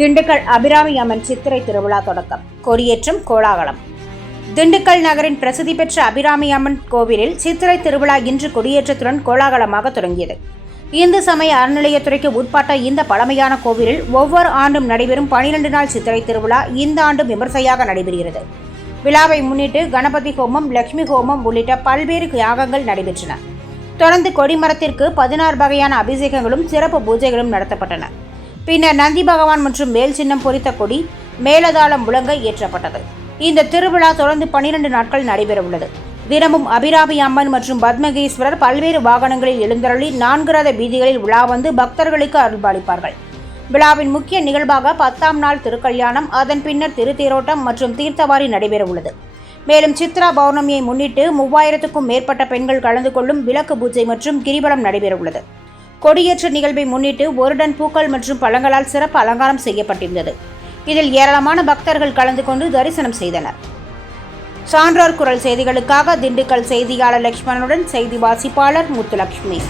திண்டுக்கல் அபிராமி அம்மன் சித்திரை திருவிழா தொடக்கம். கொடியேற்றம், கோலாகலம். திண்டுக்கல் நகரின் பிரசித்தி பெற்ற அபிராமி அம்மன் கோவிலில் சித்திரை திருவிழா இன்று கொடியேற்றத்துடன் கோலாகலமாக தொடங்கியது. இந்து சமய அறநிலையத்துறைக்கு உட்பட்ட இந்த பழமையான கோவிலில் ஒவ்வொரு ஆண்டும் நடைபெறும் 12 நாள் சித்திரை திருவிழா இந்த ஆண்டும் விமர்சையாக நடைபெறுகிறது. விழாவை முன்னிட்டு கணபதி ஹோமம், லட்சுமி ஹோமம் உள்ளிட்ட பல்வேறு யாகங்கள் நடைபெற்றன. தொடர்ந்து கொடிமரத்திற்கு 16 வகையான அபிஷேகங்களும் சிறப்பு பூஜைகளும் நடத்தப்பட்டன. பின்னர் நந்தி பகவான் மற்றும் மேல் சின்னம் பொறித்த கொடி மேலதாளம் முழங்க ஏற்றப்பட்டது. இந்த திருவிழா தொடர்ந்து 12 நாட்கள் நடைபெறவுள்ளது. தினமும் அபிராமி அம்மன் மற்றும் பத்மகேஸ்வரர் பல்வேறு வாகனங்களில் எழுந்தருளி 4 ரத வீதிகளில் உலா வந்து பக்தர்களுக்கு அருள்பாலிப்பார்கள். விழாவின் முக்கிய நிகழ்வாக 10ஆம் நாள் திருக்கல்யாணம், அதன் பின்னர் திருத்தேரோட்டம் மற்றும் தீர்த்தவாரி நடைபெறவுள்ளது. மேலும் சித்ரா பௌர்ணமியை முன்னிட்டு 3000க்கும் மேற்பட்ட பெண்கள் கலந்து கொள்ளும் விளக்கு பூஜை மற்றும் கிரிவலம் நடைபெறவுள்ளது. கொடியேற்ற நிகழ்வை முன்னிட்டு 1 டன் பூக்கள் மற்றும் பழங்களால் சிறப்பு அலங்காரம் செய்யப்பட்டிருந்தது. இதில் ஏராளமான பக்தர்கள் கலந்து கொண்டு தரிசனம் செய்தனர். சான்றோர் குரல் செய்திகளுக்காக திண்டுக்கல் செய்தியாளர் லட்சுமணனுடன் செய்தி வாசிப்பாளர் முத்துலட்சுமி.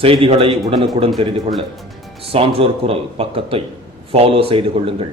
செய்திகளை உடனுக்குடன் தெரிந்து கொள்ள சான்றோர் குரல் பக்கத்தை ஃபாலோ செய்து கொள்ளுங்கள்.